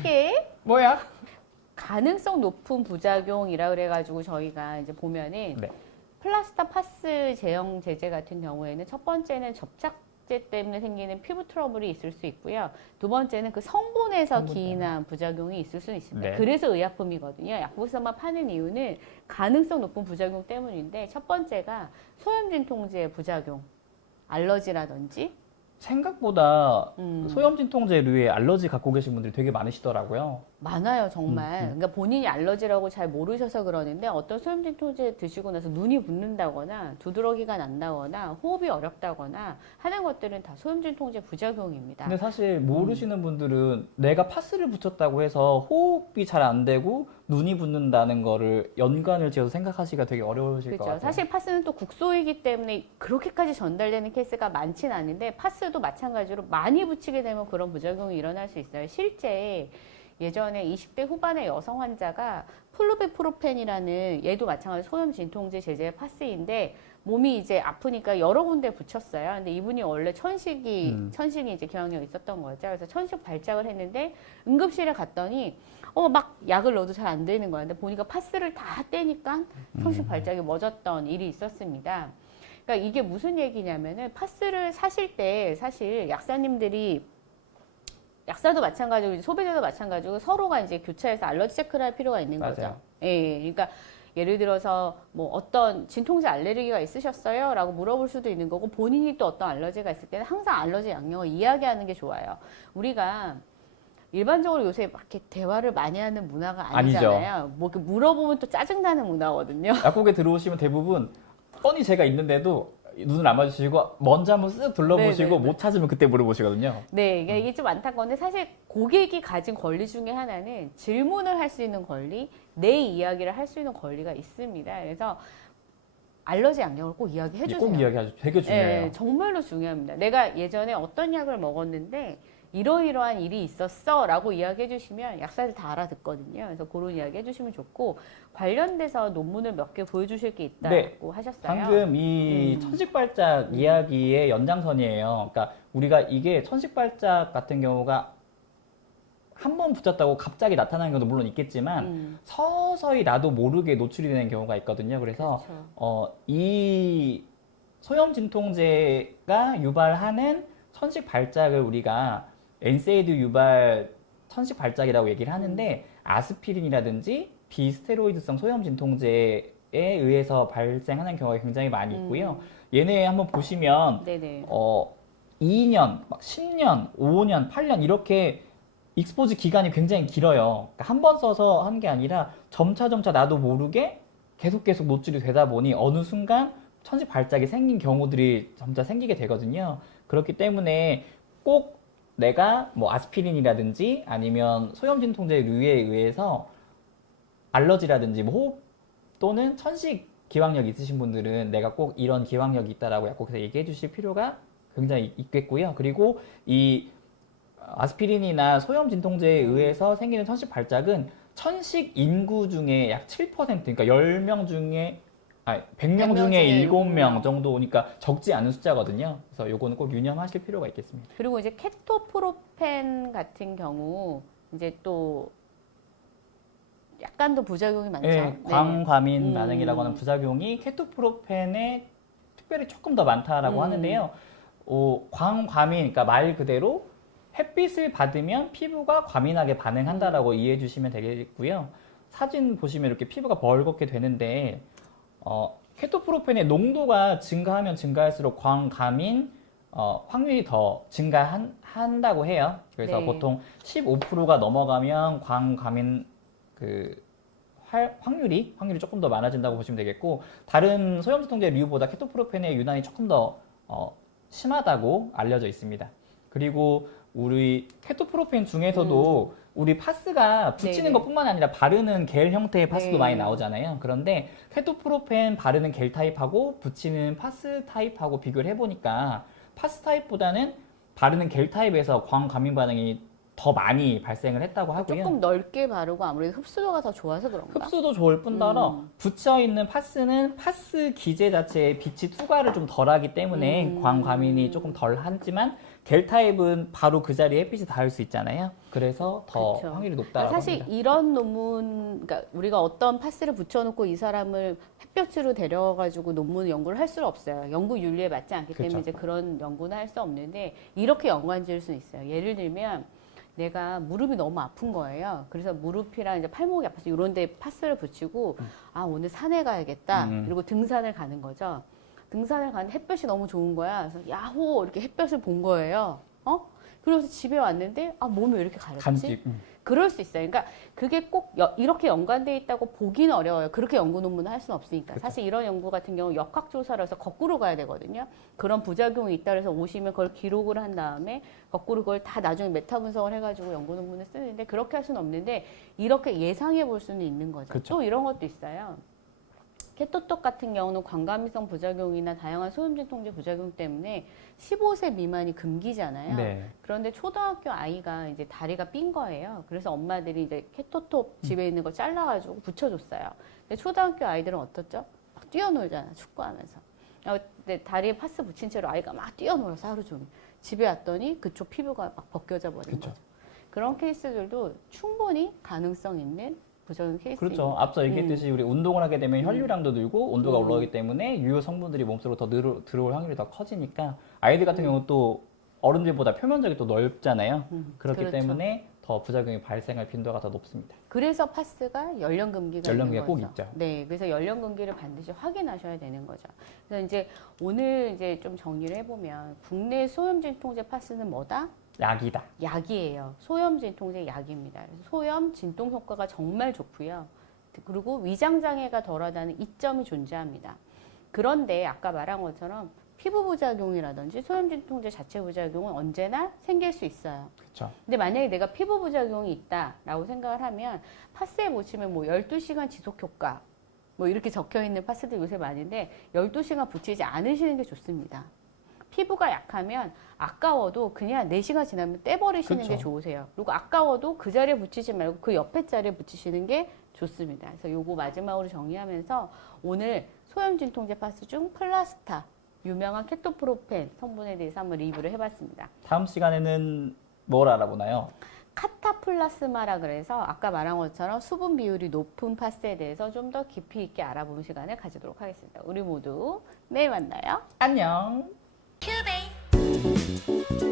이게 뭐야? 가능성 높은 부작용이라 그래가지고 저희가 이제 보면은 네. 플라스타 파스 제형 제제 같은 경우에는 첫 번째는 접착제 때문에 생기는 피부 트러블이 있을 수 있고요. 두 번째는 그 성분에서 성분 기인한 부작용이 있을 수 있습니다. 네. 그래서 의약품이거든요. 약국에서만 파는 이유는 가능성 높은 부작용 때문인데 첫 번째가 소염 진통제의 부작용, 알러지라든지 생각보다 음. 소염 진통제류에 알러지 갖고 계신 분들이 되게 많으시더라고요. 많아요, 정말. 음, 음. 그러니까 본인이 알러지라고 잘 모르셔서 그러는데 어떤 소염진통제 드시고 나서 눈이 붓는다거나 두드러기가 난다거나 호흡이 어렵다거나 하는 것들은 다 소염진 통제 부작용입니다. 근데 사실 음. 모르시는 분들은 내가 파스를 붙였다고 해서 호흡이 잘 안 되고 눈이 붓는다는 거를 연관을 지어서 생각하시기가 되게 어려우실 것 그렇죠. 같아요. 사실 파스는 또 국소이기 때문에 그렇게까지 전달되는 케이스가 많진 않은데 파스도 마찬가지로 많이 붙이게 되면 그런 부작용이 일어날 수 있어요. 실제 예전에 20대 후반의 여성 환자가 플루베프로펜이라는 얘도 마찬가지로 소염 진통제 제제의 파스인데 몸이 이제 아프니까 여러 군데 붙였어요. 근데 이분이 원래 천식이 음. 천식이 이제 기왕력 있었던 거죠. 그래서 천식 발작을 했는데 응급실에 갔더니 어 막 약을 넣어도 잘 안 되는 거야. 근데 보니까 파스를 다 떼니까 천식 발작이 멎었던 일이 있었습니다. 그러니까 이게 무슨 얘기냐면은 파스를 사실 때 사실 약사님들이 약사도 마찬가지고 소비자도 마찬가지고 서로가 이제 교차해서 알러지 체크를 할 필요가 있는 거죠. 맞아요. 예, 그러니까 예를 들어서 뭐 어떤 진통제 알레르기가 있으셨어요? 라고 물어볼 수도 있는 거고 본인이 또 어떤 알러지가 있을 때는 항상 알러지 양형을 이야기하는 게 좋아요. 우리가 일반적으로 요새 막 이렇게 대화를 많이 하는 문화가 아니잖아요. 뭐 이렇게 물어보면 또 짜증나는 문화거든요. 약국에 들어오시면 대부분 뻔히 제가 있는데도 눈을 안 마주치고 먼저 한번 쓱 둘러보시고 네, 네, 네. 못 찾으면 그때 물어보시거든요. 네, 이게, 이게 좀 안타까운데 사실 고객이 가진 권리 중에 하나는 질문을 할 수 있는 권리, 내 이야기를 할 수 있는 권리가 있습니다. 그래서 알러지 양형을 꼭 이야기해 주세요. 꼭 이야기하죠. 되게 중요해요. 네, 정말로 중요합니다. 내가 예전에 어떤 약을 먹었는데 이러이러한 일이 있었어 라고 이야기해 주시면 약사들 다 알아듣거든요. 그래서 그런 이야기 해 주시면 좋고 관련돼서 논문을 몇 개 보여주실 게 있다고 네, 하셨어요. 방금 이 음. 천식발작 이야기의 연장선이에요. 그러니까 우리가 이게 천식발작 같은 경우가 한 번 붙였다고 갑자기 나타나는 경우도 물론 있겠지만 음, 서서히 나도 모르게 노출이 되는 경우가 있거든요. 그래서 그렇죠. 어, 이 소염 진통제가 유발하는 천식 발작을 우리가 엔세이드 유발 천식 발작이라고 얘기를 하는데 아스피린이라든지 비스테로이드성 소염 진통제에 의해서 발생하는 경우가 굉장히 많이 있고요. 얘네 한번 보시면 네네. 어 2년, 막 10년, 5년, 8년 이렇게 익스포즈 기간이 굉장히 길어요. 그러니까 한번 써서 한 게 아니라 점차 점차 나도 모르게 계속 계속 노출이 되다 보니 어느 순간 천식 발작이 생긴 경우들이 점차 생기게 되거든요. 그렇기 때문에 꼭 내가 뭐 아스피린이라든지 아니면 소염 진통제류에 의해서 알러지라든지 뭐 호흡 또는 천식 기왕력 있으신 분들은 내가 꼭 이런 기왕력이 있다라고 약국에서 얘기해 주실 필요가 굉장히 있겠고요. 그리고 이 아스피린이나 소염 진통제에 의해서 생기는 천식 발작은 천식 인구 중에 약 7% 그러니까 10명 중에 아 100명 100명 중에 중에 7명 정도니까 적지 않은 숫자거든요. 그래서 요거는 꼭 유념하실 필요가 있겠습니다. 그리고 이제 케토프로펜 같은 경우 이제 또 약간 더 부작용이 많죠. 예, 네. 광과민 음. 반응이라고 하는 부작용이 케토프로펜에 특별히 조금 더 많다라고 음. 하는데요. 어, 광과민, 그러니까 말 그대로 햇빛을 받으면 피부가 과민하게 반응한다라고 이해해 주시면 되겠고요. 사진 보시면 이렇게 피부가 벌겋게 되는데 어, 케토프로펜의 농도가 증가하면 증가할수록 광과민 어, 확률이 더 증가한다고 해요. 그래서 네. 보통 15%가 넘어가면 광과민 그 활- 확률이 확률이 조금 더 많아진다고 보시면 되겠고 다른 소염진통제 류보다 케토프로펜의 유난히 조금 더 어, 심하다고 알려져 있습니다. 그리고 우리 케토프로펜 중에서도 우리 파스가 붙이는 음. 네네. 것뿐만 아니라 바르는 겔 형태의 파스도 네. 많이 나오잖아요. 그런데 케토프로펜 바르는 겔 타입하고 붙이는 파스 타입하고 비교를 해보니까 파스 타입보다는 바르는 겔 타입에서 광과민 반응이 더 많이 발생을 했다고 하고요. 조금 넓게 바르고 아무래도 흡수도가 더 좋아서 그런가? 흡수도 좋을 뿐더러 음. 붙여 있는 파스는 파스 기제 자체에 빛이 투과를 좀 덜하기 때문에 음. 광 과민이 조금 덜하지만 겔 타입은 바로 그 자리에 햇빛이 닿을 수 있잖아요. 그래서 더 그쵸. 확률이 높다라고 사실 합니다. 이런 논문, 그러니까 우리가 어떤 파스를 붙여놓고 이 사람을 햇볕으로 데려가지고 논문 연구를 할 수는 없어요. 연구 윤리에 맞지 않기 때문에. 이제 그런 연구는 할 수 없는데 이렇게 연관 지을 수는 있어요. 예를 들면 내가 무릎이 너무 아픈 거예요. 그래서 무릎이랑 이제 팔목이 아파서 이런 데 파스를 붙이고 아 오늘 산에 가야겠다. 음. 그리고 등산을 가는 거죠. 등산을 가는데 햇볕이 너무 좋은 거야. 그래서 야호 이렇게 햇볕을 본 거예요. 어? 그래서 집에 왔는데 아 몸이 왜 이렇게 가렵지? 간집. 음. 그럴 수 있어요. 그러니까 그게 꼭 여- 이렇게 연관돼 있다고 보기는 어려워요. 그렇게 연구 논문을 할 수는 없으니까. 그쵸. 사실 이런 연구 같은 경우 역학 조사를 해서 거꾸로 가야 되거든요. 그런 부작용이 있다 그래서 오시면 그걸 기록을 한 다음에 거꾸로 그걸 다 나중에 메타 분석을 해가지고 연구 논문을 쓰는데 그렇게 할 수는 없는데 이렇게 예상해 볼 수는 있는 거죠. 그쵸. 또 이런 것도 있어요. 케토톡 같은 경우는 광감미성 부작용이나 다양한 소염진 통제 부작용 때문에 15세 미만이 금기잖아요. 네. 그런데 초등학교 아이가 이제 다리가 삔 거예요. 그래서 엄마들이 이제 케토톱 집에 있는 거 잘라가지고 붙여줬어요. 근데 초등학교 아이들은 어떻죠? 막 뛰어놀잖아, 축구하면서. 어, 근데 다리에 파스 붙인 채로 아이가 막 뛰어놀아서 하루 종일. 집에 왔더니 그쪽 피부가 막 벗겨져 버린 그쵸. 거죠. 그런 케이스들도 충분히 가능성 있는 부작용 케이스. 그렇죠. 앞서 얘기했듯이 우리 운동을 하게 되면 혈류량도 늘고 온도가 음. 올라가기 때문에 유효 성분들이 몸속으로 더 늘, 들어올 확률이 더 커지니까 아이들 같은 경우 또 어른들보다 표면적이 또 넓잖아요. 음, 그렇기 그렇죠. 때문에 더 부작용이 발생할 빈도가 더 높습니다. 그래서 파스가 연령 금기가 연령 금기가 있는 꼭 거죠. 있죠. 네, 그래서 연령 금기를 반드시 확인하셔야 되는 거죠. 그래서 이제 오늘 이제 좀 정리를 해보면 국내 소염 진통제 파스는 뭐다? 약이다. 약이에요. 소염 진통제 약입니다. 그래서 소염 진통 효과가 정말 좋고요. 그리고 위장 장애가 덜하다는 이점이 존재합니다. 그런데 아까 말한 것처럼 피부 부작용이라든지 소염 진 통제 자체 부작용은 언제나 생길 수 있어요. 그렇죠. 근데 만약에 내가 피부 부작용이 있다라고 생각을 하면 파스에 보시면 뭐 12시간 지속 효과 뭐 이렇게 적혀 있는 파스들 요새 많은데 12시간 붙이지 않으시는 게 좋습니다. 피부가 약하면 아까워도 그냥 4시간 지나면 떼버리시는 게 그쵸. 좋으세요. 그리고 아까워도 그 자리에 붙이지 말고 그 옆에 자리에 붙이시는 게 좋습니다. 그래서 요거 마지막으로 정리하면서 오늘 소염 진통제 파스 중 플라스타 유명한 케토프로펜 성분에 대해서 한번 리뷰를 해봤습니다. 다음 시간에는 뭘 알아보나요? 카타플라스마라 그래서 아까 말한 것처럼 수분 비율이 높은 파스에 대해서 좀 더 깊이 있게 알아보는 시간을 가지도록 하겠습니다. 우리 모두 내일 만나요. 안녕. 큐베이